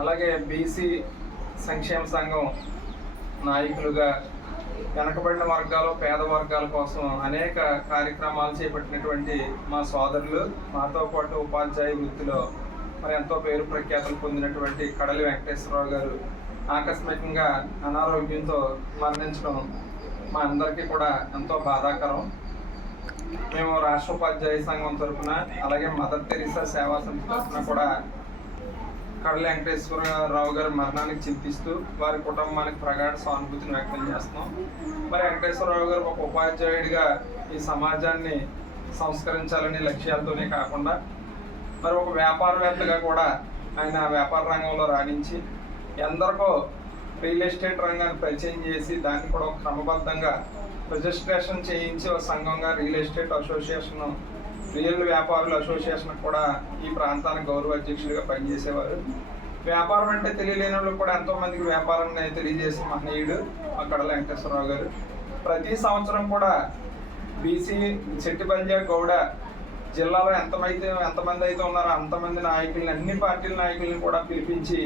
అలాగే బీసీ సంక్షేమ సంఘం నాయకులుగా వెనకబడిన వర్గాలు పేద వర్గాల కోసం అనేక కార్యక్రమాలు చేపట్టినటువంటి మా సోదరులు, మాతో పాటు ఉపాధ్యాయ వృత్తిలో మరి ఎంతో పేరు ప్రఖ్యాతులు పొందినటువంటి కడలి వెంకటేశ్వరరావు గారు ఆకస్మికంగా అనారోగ్యంతో మరణించడం మా అందరికీ కూడా ఎంతో బాధాకరం. మేము రాష్ట్ర ఉపాధ్యాయ సంఘం తరఫున అలాగే మదర్ తెరీసా సేవా సమితి తరఫున కూడా కడలి వెంకటేశ్వరరావు గారి మరణానికి చింతిస్తూ వారి కుటుంబానికి ప్రగాఢ సానుభూతిని వ్యక్తం చేస్తున్నాం. మరి వెంకటేశ్వరరావు గారు ఒక ఉపాధ్యాయుడిగా ఈ సమాజాన్ని సంస్కరించాలనే లక్ష్యాలతోనే కాకుండా మరి ఒక వ్యాపారవేత్తగా కూడా ఆయన వ్యాపార రంగంలో రాణించి ఎందరికో రియల్ ఎస్టేట్ రంగాన్ని పరిచయం చేసి దాన్ని కూడా ఒక క్రమబద్ధంగా రిజిస్ట్రేషన్ చేయించి ఒక సంఘంగా రియల్ ఎస్టేట్ అసోసియేషన్, రియల్ వ్యాపారుల అసోసియేషన్ కూడా ఈ ప్రాంతానికి గౌరవ అధ్యక్షుడిగా పనిచేసేవారు. వ్యాపారం అంటే తెలియలేని వాళ్ళు కూడా ఎంతోమందికి వ్యాపారాన్ని తెలియజేసే మహనీయుడు కడలి వెంకటేశ్వరరావు గారు. ప్రతి సంవత్సరం కూడా బీసీ చెట్టిబంజా గౌడ జిల్లాలో ఎంతమంది అయితే ఉన్నారో అంతమంది నాయకుల్ని, అన్ని పార్టీల నాయకుల్ని కూడా పిలిపించి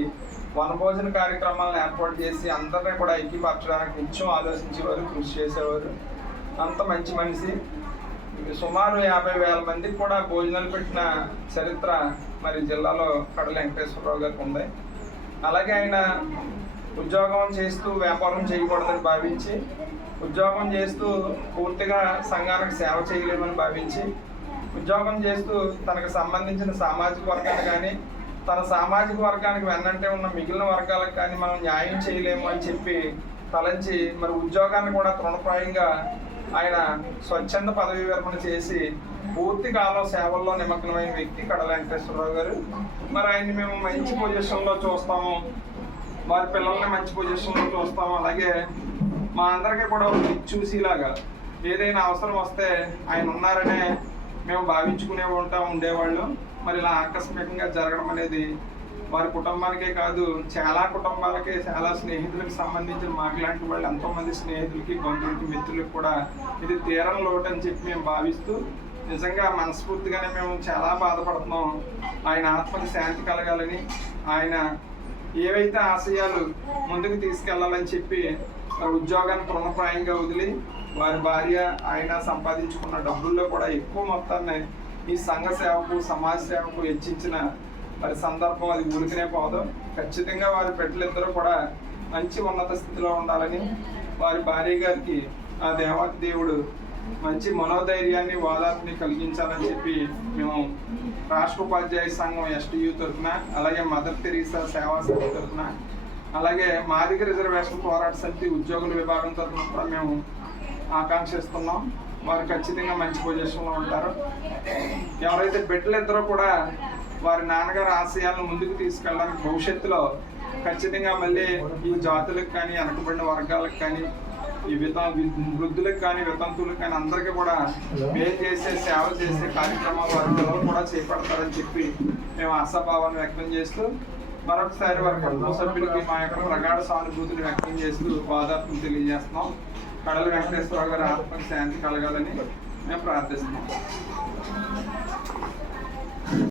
వనభోజన కార్యక్రమాలను ఏర్పాటు చేసి అందరినీ కూడా ఐక్యపరచడానికి నిత్యం ఆలోచించేవారు, కృషి చేసేవారు. అంత మంచి మనిషి. సుమారు 50,000 మందికి కూడా భోజనాలు పెట్టిన చరిత్ర మరి జిల్లాలో కడలి వెంకటేశ్వరరావు గారికి ఉంది. అలాగే ఆయన ఉద్యోగం చేస్తూ వ్యాపారం చేయకూడదని భావించి, ఉద్యోగం చేస్తూ పూర్తిగా సంఘానికి సేవ చేయలేమని భావించి, ఉద్యోగం చేస్తూ తనకు సంబంధించిన సామాజిక వర్గాన్ని కానీ తన సామాజిక వర్గానికి వెన్నంటే ఉన్న మిగిలిన వర్గాలకు కానీ మనం న్యాయం చేయలేము అని చెప్పి తలంచి మరి ఉద్యోగాన్ని కూడా తృణప్రాయంగా ఆయన స్వచ్ఛంద పదవి విరమణ చేసి పూర్తి కాలం సేవల్లో నిమగ్నమైన వ్యక్తి కడలి వెంకటేశ్వరరావు గారు. మరి ఆయన్ని మేము మంచి పొజిషన్లో చూస్తాము, వారి పిల్లల్ని మంచి పొజిషన్లో చూస్తాము. అలాగే మా అందరికీ కూడా చూసేలాగా ఏదైనా అవసరం వస్తే ఆయన ఉన్నారనే మేము ఉండేవాళ్ళు. మరి ఇలా ఆకస్మికంగా జరగడం అనేది వారి కుటుంబానికే కాదు, చాలా కుటుంబాలకి, చాలా స్నేహితులకు సంబంధించిన మాట్లాంటి వాళ్ళు ఎంతోమంది స్నేహితులకి, బంధువులకి, మిత్రులకు కూడా ఇది తీరం లోటు అని చెప్పి మేము భావిస్తూ నిజంగా మనస్ఫూర్తిగానే మేము చాలా బాధపడుతున్నాం. ఆయన ఆత్మకి శాంతి కలగాలని, ఆయన ఏవైతే ఆశయాలు ముందుకు తీసుకెళ్లాలని చెప్పి ఉద్యోగాన్ని తృణప్రాయంగా వదిలి వారి భార్య ఆయన సంపాదించుకున్న డబ్బుల్లో కూడా ఎక్కువ మొత్తాన్ని ఈ సంఘ సేవకు, సమాజ సేవకు వెచ్చించిన మరి సందర్భం అది ఊరికనే పోదు. ఖచ్చితంగా వారి బిడ్డలిద్దరూ కూడా మంచి ఉన్నత స్థితిలో ఉండాలని, వారి భార్య గారికి ఆ దేవాతి దేవుడు మంచి మనోధైర్యాన్ని, వాదాన్ని కలిగించాలని చెప్పి మేము రాష్ట్ర ఉపాధ్యాయ సంఘం STU తరఫున, అలాగే మదర్ తెరీసా సేవా సమితి తరఫున, అలాగే మాదిగ రిజర్వేషన్ పోరాట సమితి ఉద్యోగుల విభాగం తరఫున కూడా మేము ఆకాంక్షిస్తున్నాం. వారు ఖచ్చితంగా మంచి పొజిషన్లో ఉంటారు. ఎవరైతే బిడ్డలిద్దరూ కూడా వారి నాన్నగారి ఆశయాలను ముందుకు తీసుకెళ్ళడానికి భవిష్యత్తులో ఖచ్చితంగా మళ్ళీ ఈ జాతులకు కానీ, వెనకబడిన వర్గాలకు కానీ, ఈ వృద్ధులకు కానీ, వితంతువులకు కానీ అందరికీ కూడా మేలు చేసే, సేవ చేసే కార్యక్రమాలు వారి పిల్లలు కూడా చేపడతారని చెప్పి మేము ఆశాభావాన్ని వ్యక్తం చేస్తూ మరొకసారి వారి కుటుంబ సభ్యులకి మా యొక్క ప్రగాఢ సానుభూతిని వ్యక్తం చేస్తూ బాధాత్మను తెలియజేస్తున్నాం. కడలి వెంకటేశ్వరరావు గారి ఆత్మకి శాంతి కలగాలని మేము ప్రార్థిస్తున్నాం.